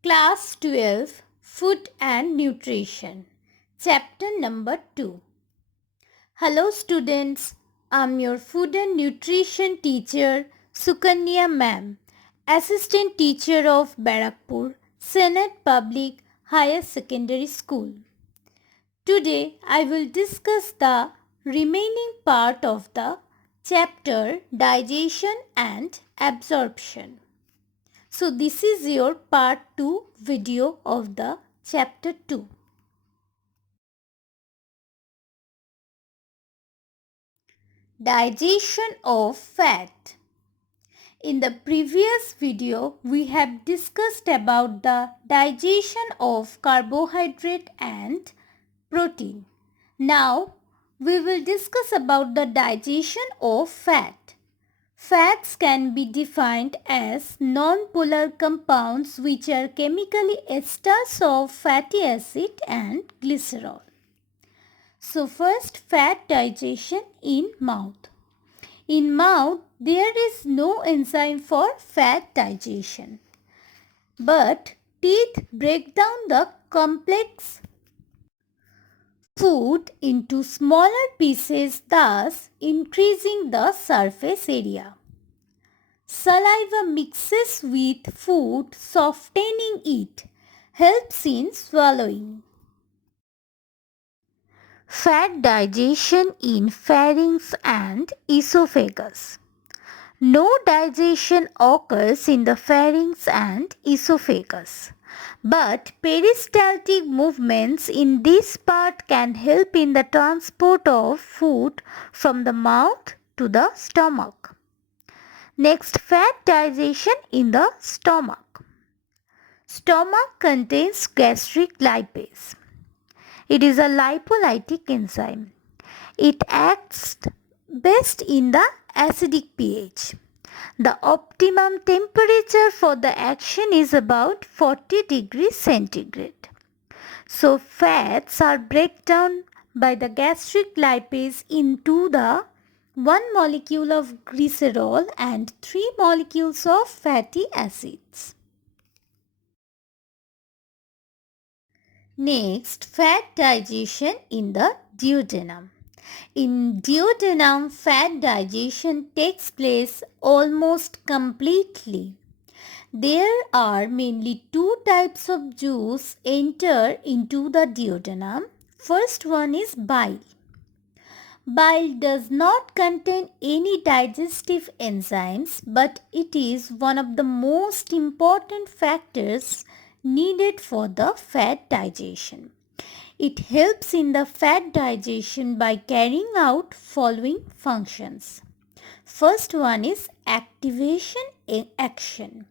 Class 12 Food and Nutrition, Chapter number 2. Hello students, I'm your food and nutrition teacher Sukanya ma'am, assistant teacher of Barakpur Senate Public Higher Secondary School. Today I will discuss the remaining part of the chapter Digestion and Absorption. So this is your part 2 video of the chapter 2. Digestion of fat. In the previous video, we have discussed about the digestion of carbohydrate and protein. Now, we will discuss about the digestion of fat. Fats can be defined as non-polar compounds which are chemically esters of fatty acid and glycerol. So first, fat digestion in mouth. In mouth, there is no enzyme for fat digestion. But teeth break down the complex food into smaller pieces, thus increasing the surface area. Saliva mixes with food, softening it, helps in swallowing. Fat digestion in pharynx and esophagus. No digestion occurs in the pharynx and esophagus, but peristaltic movements in this part can help in the transport of food from the mouth to the stomach. Next, fat digestion in the stomach. Stomach contains gastric lipase. It is a lipolytic enzyme. It acts best in the acidic pH. The optimum temperature for the action is about 40 degrees centigrade. So fats are break down by the gastric lipase into the 1 molecule of glycerol and 3 molecules of fatty acids. Next, fat digestion in the duodenum. In duodenum, fat digestion takes place almost completely. There are mainly two types of juice enter into the duodenum. First one is bile. Bile does not contain any digestive enzymes, but it is one of the most important factors needed for the fat digestion. It helps in the fat digestion by carrying out following functions. First one is activation action.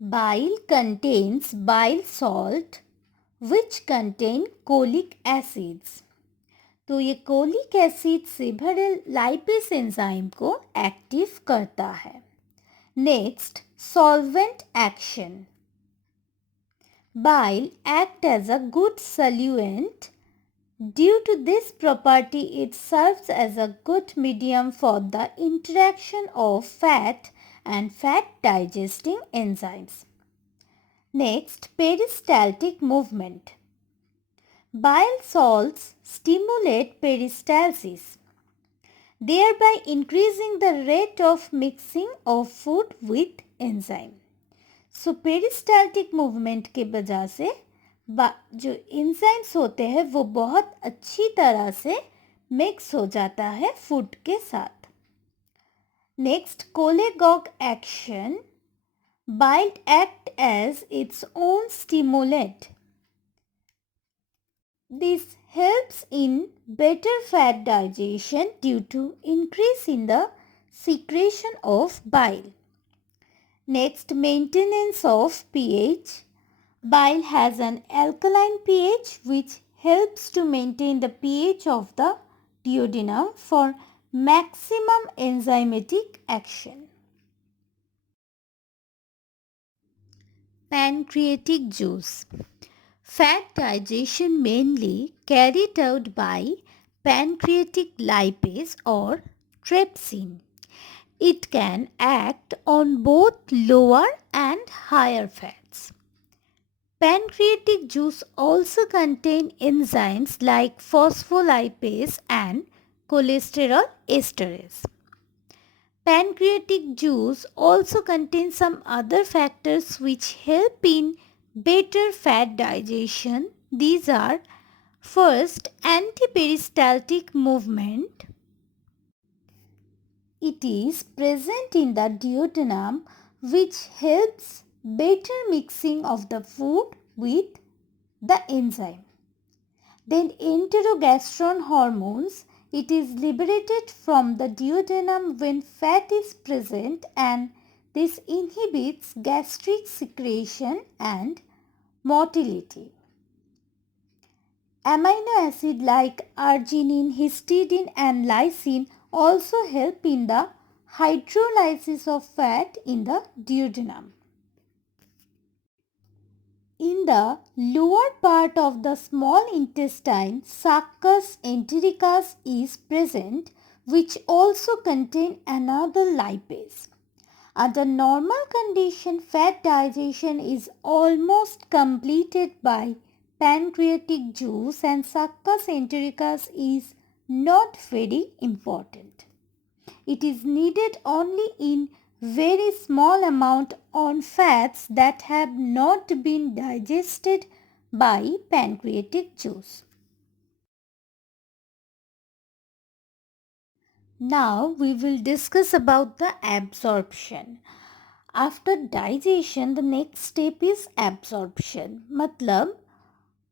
Bile contains bile salt which contain cholic acids. तो ये colic acid से भरे lipase enzyme को active करता है. Next, solvent action. Bile act as a good soluent. Due to this property, it serves as a good medium for the interaction of fat and fat digesting enzymes. Next, peristaltic movement. Bile salts stimulate peristalsis, thereby increasing the rate of mixing of food with enzyme. So peristaltic movement के वजह से जो enzymes होते हैं वो बहुत अच्छी तरह से मिक्स हो जाता है फूड के साथ. Next, cholagogue action. Bile act as its own stimulant. This helps in better fat digestion due to increase in the secretion of bile. Next, maintenance of pH. Bile has an alkaline pH which helps to maintain the pH of the duodenum for maximum enzymatic action. Pancreatic juice. Fat digestion mainly carried out by pancreatic lipase or trypsin. It can act on both lower and higher fats. Pancreatic juice also contains enzymes like phospholipase and cholesterol esterase. Pancreatic juice also contains some other factors which help in better fat digestion. These are: first, antiperistaltic movement. It is present in the duodenum which helps better mixing of the food with the enzyme. Then enterogastron hormones. It is liberated from the duodenum when fat is present, and this inhibits gastric secretion and motility. Amino acid like arginine, histidine and lysine also help in the hydrolysis of fat in the duodenum. In the lower part of the small intestine, succus entericus is present, which also contain another lipase. Under normal condition, fat digestion is almost completed by pancreatic juice, and succus entericus is not very important. It is needed only in very small amount on fats that have not been digested by pancreatic juice. Now we will discuss about the absorption. After digestion, the next step is absorption. मतलब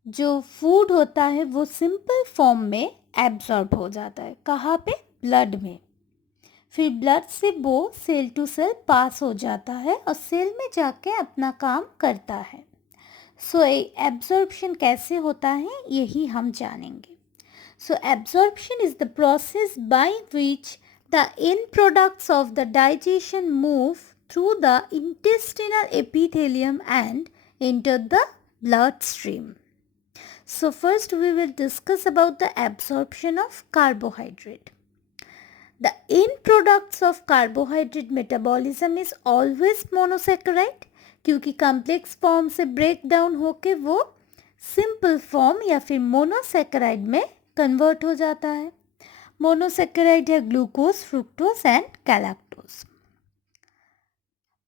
जो food होता है वो simple form में absorb हो जाता है. कहाँ पे? ब्लड में. फिर ब्लड से वो सेल टू सेल पास हो जाता है और सेल में जाके अपना काम करता है. सो एब्जॉर्प्शन कैसे होता है यही हम जानेंगे. So absorption is the process by which the end products of the digestion move through the intestinal epithelium and enter the bloodstream. So first we will discuss about the absorption of carbohydrate. The end products of carbohydrate metabolism is always monosaccharide, क्योंकि complex form से break down होके वो simple form या फिर monosaccharide में convert हो जाता है. Monosaccharide है glucose, fructose and galactose.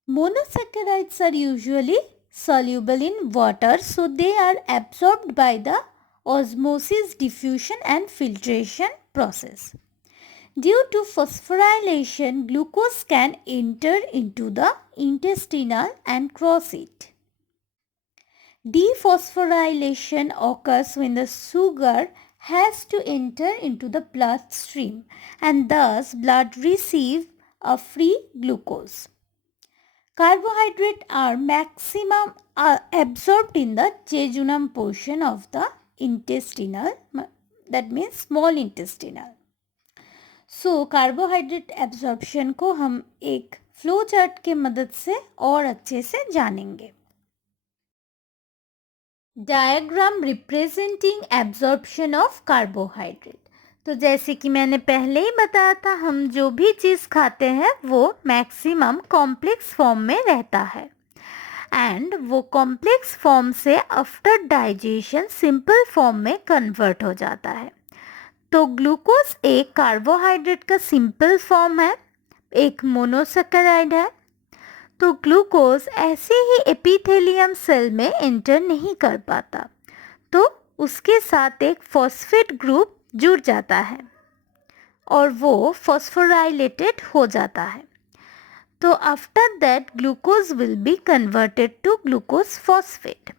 Monosaccharides are usually soluble in water, so they are absorbed by the osmosis, diffusion and filtration process. Due to phosphorylation, glucose can enter into the intestinal and cross it. Dephosphorylation occurs when the sugar has to enter into the bloodstream and thus blood receives a free glucose. Carbohydrates are maximum absorbed in the jejunum portion of the intestinal, that means small intestinal. So carbohydrate absorption को हम एक flow chart के मदद से और अच्छे से जानेंगे. Diagram representing absorption of carbohydrate. तो जैसे कि मैंने पहले ही बताया था, हम जो भी चीज़ खाते हैं वो मैक्सिमम कॉम्प्लेक्स फॉर्म में रहता है एंड वो कॉम्प्लेक्स फॉर्म से आफ्टर डाइजेशन सिंपल फॉर्म में कन्वर्ट हो जाता है. तो ग्लूकोज एक कार्बोहाइड्रेट का सिंपल फॉर्म है, एक मोनोसैकेराइड है. तो ग्लूकोज ऐसे ही एपिथेलियम सेल में एंटर नहीं कर पाता, तो उसके साथ एक फॉस्फेट ग्रुप जुड़ जाता है और वो फॉस्फोराइलेटेड हो जाता है. तो after that glucose will be converted to glucose phosphate.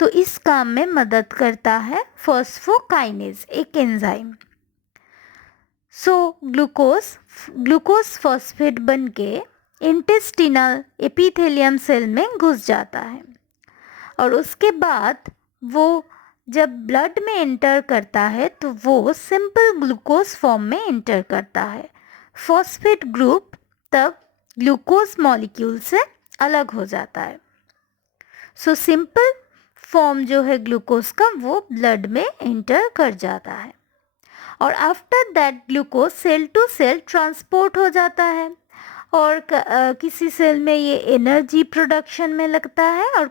तो इस काम में मदद करता है फॉस्फोकाइनेज, एक एंजाइम. सो ग्लूकोज फॉस्फेट बन के इंटेस्टिनल एपिथेलियम सेल में घुस जाता है और उसके बाद वो जब ब्लड में एंटर करता है तो वो सिंपल ग्लूकोज फॉर्म में एंटर करता है. फॉस्फेट ग्रुप तब ग्लूकोज मॉलिक्यूल से अलग हो जाता है. सो सिंपल फॉर्म जो है ग्लूकोज का वो ब्लड में एंटर कर जाता है और after that glucose cell to cell transport हो जाता है और किसी सेल में ये एनर्जी प्रोडक्शन में लगता है और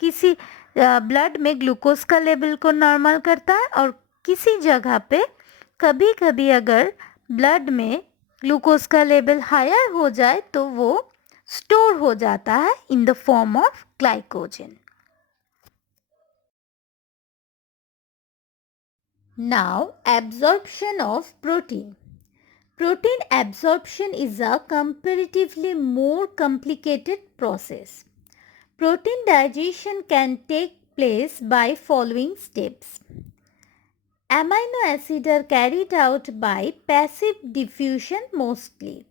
किसी ब्लड में ग्लूकोज का लेवल को नॉर्मल करता है और किसी जगह पे कभी कभी अगर ब्लड में ग्लूकोज का लेवल हायर हो जाए तो वो स्टोर हो जाता है in the form of glycogen. Now, absorption of protein. Protein absorption is a comparatively more complicated process. Protein digestion can take place by following steps. Amino acids are carried out by passive diffusion mostly.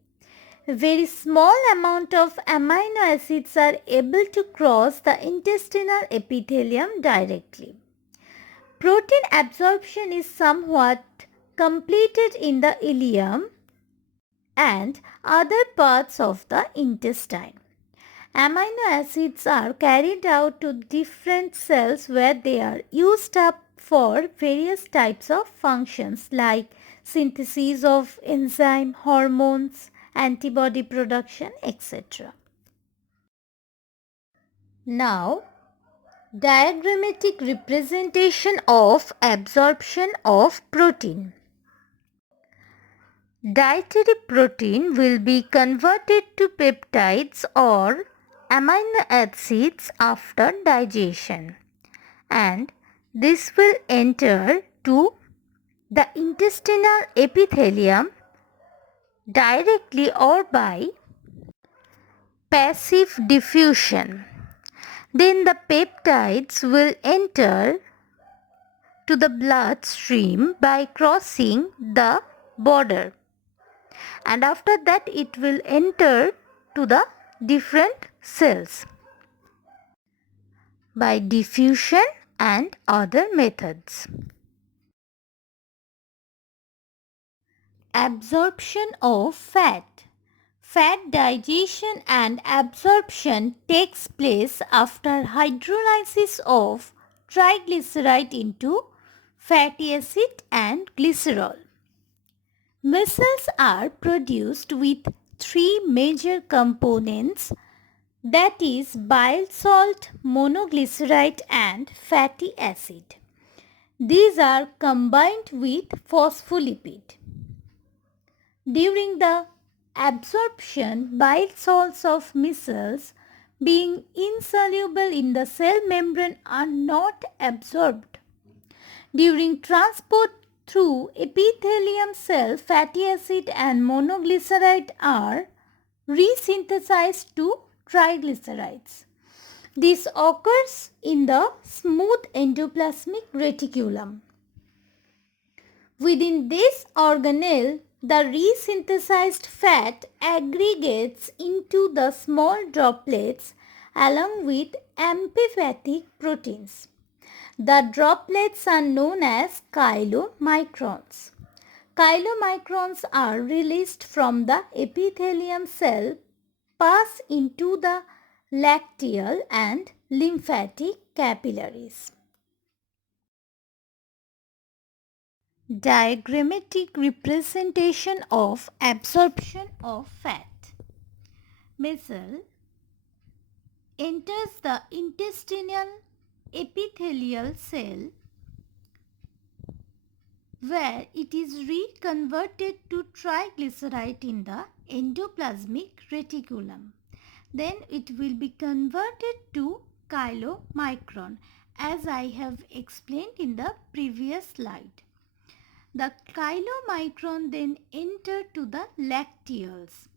Very small amount of amino acids are able to cross the intestinal epithelium directly. Protein absorption is somewhat completed in the ileum and other parts of the intestine. Amino acids are carried out to different cells where they are used up for various types of functions like synthesis of enzyme, hormones, antibody production, etc. Now, diagrammatic representation of absorption of protein. Dietary protein will be converted to peptides or amino acids after digestion, and this will enter to the intestinal epithelium directly or by passive diffusion. Then the peptides will enter to the bloodstream by crossing the border, and after that it will enter to the different cells by diffusion and other methods. Absorption of fat. Fat digestion and absorption takes place after hydrolysis of triglyceride into fatty acid and glycerol. Muscles are produced with three major components, that is bile salt, monoglyceride and fatty acid. These are combined with phospholipid. During the absorption, bile salts of muscles being insoluble in the cell membrane are not absorbed. During transport through epithelium cell, fatty acid and monoglyceride are resynthesized to triglycerides. This occurs in the smooth endoplasmic reticulum. Within this organelle, the resynthesized fat aggregates into the small droplets along with amphipathic proteins. The droplets are known as chylomicrons. Chylomicrons are released from the epithelium cell, pass into the lacteal and lymphatic capillaries. Diagrammatic representation of absorption of fat. Meso enters the intestinal epithelial cell where it is reconverted to triglyceride in the endoplasmic reticulum. Then it will be converted to chylomicron as I have explained in the previous slide. The chylomicron then enter to the lacteals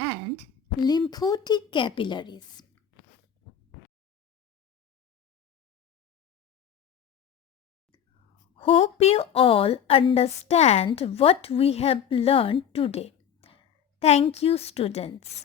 and lymphatic capillaries. Hope you all understand what we have learned today. Thank you, students.